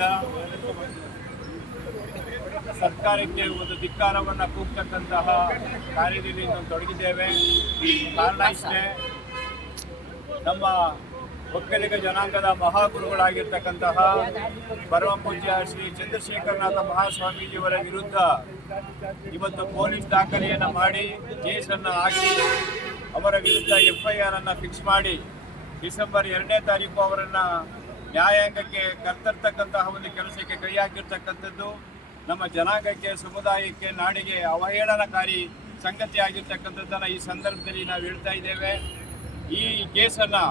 ವತಿಯಿಂದ ಸರ್ಕಾರಕ್ಕೆ ಒಂದು ಧಿಕ್ಕಾರವನ್ನು ಕೂಗ್ತಕ್ಕಂತಹ ಕಾರ್ಯದಲ್ಲಿ ನಾವು ತೊಡಗಿದ್ದೇವೆ. ಕಾರಣ ಇಷ್ಟೇ, ನಮ್ಮ ಒಕ್ಕಲಿಗ ಜನಾಂಗದ ಮಹಾಗುರುಗಳಾಗಿರ್ತಕ್ಕಂತಹ ಪರಮ ಪೂಜ್ಯ ಶ್ರೀ ಚಂದ್ರಶೇಖರನಾಥ ಮಹಾಸ್ವಾಮೀಜಿಯವರ ವಿರುದ್ಧ ಇವತ್ತು ಪೊಲೀಸ್ ದಾಖಲೆಯನ್ನು ಮಾಡಿ ಕೇಸನ್ನು ಹಾಕಿ ಅವರ ವಿರುದ್ಧ FIR ಅನ್ನು ಫಿಕ್ಸ್ ಮಾಡಿ ಡಿಸೆಂಬರ್ 2ನೇ ತಾರೀಕು ಅವರನ್ನು ನ್ಯಾಯಾಂಗಕ್ಕೆ ಕರ್ತರ್ತಕ್ಕಂತಹ ಒಂದು ಕೆಲಸಕ್ಕೆ ಕೈ ಹಾಕಿರ್ತಕ್ಕಂಥದ್ದು ನಮ್ಮ ಜನಾಂಗಕ್ಕೆ, ಸಮುದಾಯಕ್ಕೆ, ನಾಡಿಗೆ ಅವಹೇಳನಕಾರಿ ಸಂಗತಿ ಆಗಿರ್ತಕ್ಕಂಥದ್ದನ್ನು ಈ ಸಂದರ್ಭದಲ್ಲಿ ನಾವು ಹೇಳ್ತಾ ಇದ್ದೇವೆ. ಈ ಕೇಸನ್ನು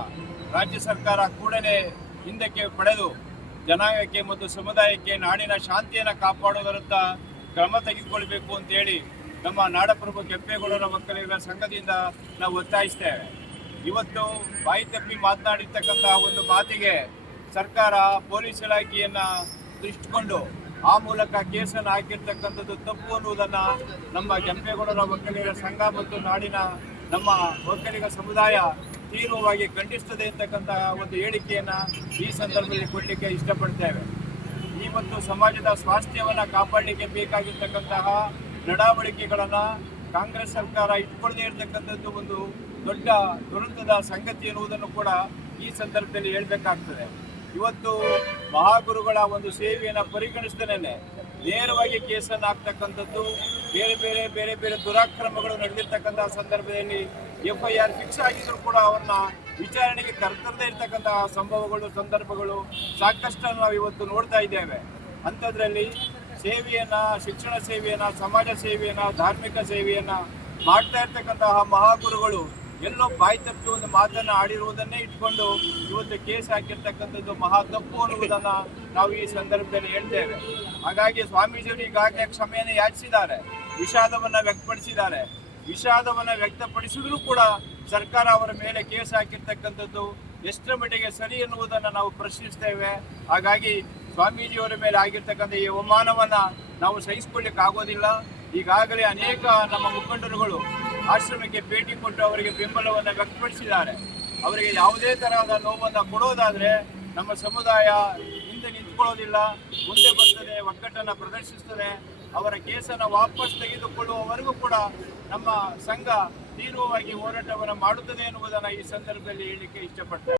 ರಾಜ್ಯ ಸರ್ಕಾರ ಕೂಡಲೇ ಹಿಂದಕ್ಕೆ ಪಡೆದು ಜನಾಂಗಕ್ಕೆ ಮತ್ತು ಸಮುದಾಯಕ್ಕೆ ನಾಡಿನ ಶಾಂತಿಯನ್ನು ಕಾಪಾಡುವುದರಂತ ಕ್ರಮ ತೆಗೆದುಕೊಳ್ಬೇಕು ಅಂತೇಳಿ ನಮ್ಮ ನಾಡಪ್ರಭು ಕೆಂಪೇಗೌಡರ ಒಕ್ಕಲಿಗರ ಸಂಘದಿಂದ ನಾವು ಒತ್ತಾಯಿಸ್ತೇವೆ. ಇವತ್ತು ಬಾಯಿ ತಪ್ಪಿ ಮಾತನಾಡಿರ್ತಕ್ಕಂತಹ ಒಂದು ಮಾತಿಗೆ ಸರ್ಕಾರ ಪೊಲೀಸ್ ಇಲಾಖೆಯನ್ನು ದೃಷ್ಟಿಕೊಂಡು ಆ ಮೂಲಕ ಕೇಸನ್ನು ಹಾಕಿರ್ತಕ್ಕಂಥದ್ದು ತಪ್ಪು ಅನ್ನುವುದನ್ನು ನಮ್ಮ ಕೆಂಪೇಗೌಡರ ಒಕ್ಕಲಿಗರ ಸಂಘ ಮತ್ತು ನಾಡಿನ ನಮ್ಮ ಒಕ್ಕಲಿಗ ಸಮುದಾಯ ತೀವ್ರವಾಗಿ ಖಂಡಿಸುತ್ತದೆ ಅಂತಕ್ಕಂತಹ ಒಂದು ಹೇಳಿಕೆಯನ್ನು ಈ ಸಂದರ್ಭದಲ್ಲಿ ಕೊಡಲಿಕ್ಕೆ ಇಷ್ಟಪಡ್ತೇವೆ. ಈ ಮತ್ತು ಸಮಾಜದ ಸ್ವಾಸ್ಥ್ಯವನ್ನು ಕಾಪಾಡಲಿಕ್ಕೆ ಬೇಕಾಗಿರ್ತಕ್ಕಂತಹ ನಡವಳಿಕೆಗಳನ್ನು ಕಾಂಗ್ರೆಸ್ ಸರ್ಕಾರ ಇಟ್ಕೊಳ್ಳದೇ ಇರತಕ್ಕಂಥದ್ದು ಒಂದು ದೊಡ್ಡ ದುರಂತದ ಸಂಗತಿ ಎನ್ನುವುದನ್ನು ಕೂಡ ಈ ಸಂದರ್ಭದಲ್ಲಿ ಹೇಳಬೇಕಾಗ್ತದೆ. ಇವತ್ತು ಮಹಾಗುರುಗಳ ಒಂದು ಸೇವೆಯನ್ನು ಪರಿಗಣಿಸ್ತೇನೆ ನೇರವಾಗಿ ಕೇಸನ್ನು ಹಾಕ್ತಕ್ಕಂಥದ್ದು, ಬೇರೆ ಬೇರೆ ದುರಾಕ್ರಮಗಳು ನಡೆದಿರ್ತಕ್ಕಂತಹ ಸಂದರ್ಭದಲ್ಲಿ FIR ಫಿಕ್ಸ್ ಆಗಿದ್ರು ಕೂಡ ಅವ್ರನ್ನ ವಿಚಾರಣೆಗೆ ಕರ್ತರದೇ ಇರ್ತಕ್ಕಂತಹ ಸಂದರ್ಭಗಳು ಸಾಕಷ್ಟು ನಾವು ಇವತ್ತು ನೋಡ್ತಾ ಇದ್ದೇವೆ. ಅಂಥದ್ರಲ್ಲಿ ಸೇವೆಯನ್ನು, ಶಿಕ್ಷಣ ಸೇವೆಯನ್ನು, ಸಮಾಜ ಸೇವೆಯನ್ನು, ಧಾರ್ಮಿಕ ಸೇವೆಯನ್ನು ಮಾಡ್ತಾ ಇರ್ತಕ್ಕಂತಹ ಮಹಾಗುರುಗಳು ಎಲ್ಲೋ ಬಾಯಿ ತಪ್ಪಿ ಒಂದು ಮಾತನ್ನು ಆಡಿರುವುದನ್ನೇ ಇಟ್ಕೊಂಡು ಇವತ್ತು ಕೇಸ್ ಹಾಕಿರ್ತಕ್ಕಂಥದ್ದು ಮಹಾ ತಪ್ಪು ಅನ್ನುವುದನ್ನು ನಾವು ಈ ಸಂದರ್ಭದಲ್ಲಿ ಹೇಳ್ತೇವೆ. ಹಾಗಾಗಿ ಸ್ವಾಮೀಜಿಯವರು ಈಗಾಗಲೇ ಕ್ಷಮೆಯನ್ನು ಯಾಚಿಸಿದ್ದಾರೆ, ವಿಷಾದವನ್ನು ವ್ಯಕ್ತಪಡಿಸಿದ್ದಾರೆ. ವಿಷಾದವನ್ನು ವ್ಯಕ್ತಪಡಿಸಿದರೂ ಕೂಡ ಸರ್ಕಾರ ಅವರ ಮೇಲೆ ಕೇಸ್ ಹಾಕಿರ್ತಕ್ಕಂಥದ್ದು ಎಷ್ಟರ ಮಟ್ಟಿಗೆ ಸರಿ ಎನ್ನುವುದನ್ನು ನಾವು ಪ್ರಶ್ನಿಸ್ತೇವೆ. ಹಾಗಾಗಿ ಸ್ವಾಮೀಜಿಯವರ ಮೇಲೆ ಆಗಿರ್ತಕ್ಕಂಥ ಈ ಅವಮಾನವನ್ನು ನಾವು ಸಹಿಸಿಕೊಳ್ಳಿಕ್ಕೆ ಆಗೋದಿಲ್ಲ. ಈಗಾಗಲೇ ಅನೇಕ ನಮ್ಮ ಮುಖಂಡರುಗಳು ಆಶ್ರಮಕ್ಕೆ ಭೇಟಿ ಕೊಟ್ಟು ಅವರಿಗೆ ಬೆಂಬಲವನ್ನು ವ್ಯಕ್ತಪಡಿಸಿದ್ದಾರೆ. ಅವರಿಗೆ ಯಾವುದೇ ತರಹದ ನೋವನ್ನು ಕೊಡೋದಾದರೆ ನಮ್ಮ ಸಮುದಾಯ ಹಿಂದೆ ನಿಂತ್ಕೊಳ್ಳೋದಿಲ್ಲ, ಮುಂದೆ ಬರ್ತದೆ, ಒಗ್ಗಟ್ಟನ್ನು ಪ್ರದರ್ಶಿಸ್ತದೆ. ಅವರ ಕೇಸನ್ನು ವಾಪಸ್ ತೆಗೆದುಕೊಳ್ಳುವವರೆಗೂ ಕೂಡ ನಮ್ಮ ಸಂಘ ತೀವ್ರವಾಗಿ ಹೋರಾಟವನ್ನು ಮಾಡುತ್ತದೆ ಎನ್ನುವುದನ್ನು ಈ ಸಂದರ್ಭದಲ್ಲಿ ಹೇಳಲಿಕ್ಕೆ ಇಷ್ಟಪಡ್ತೇವೆ.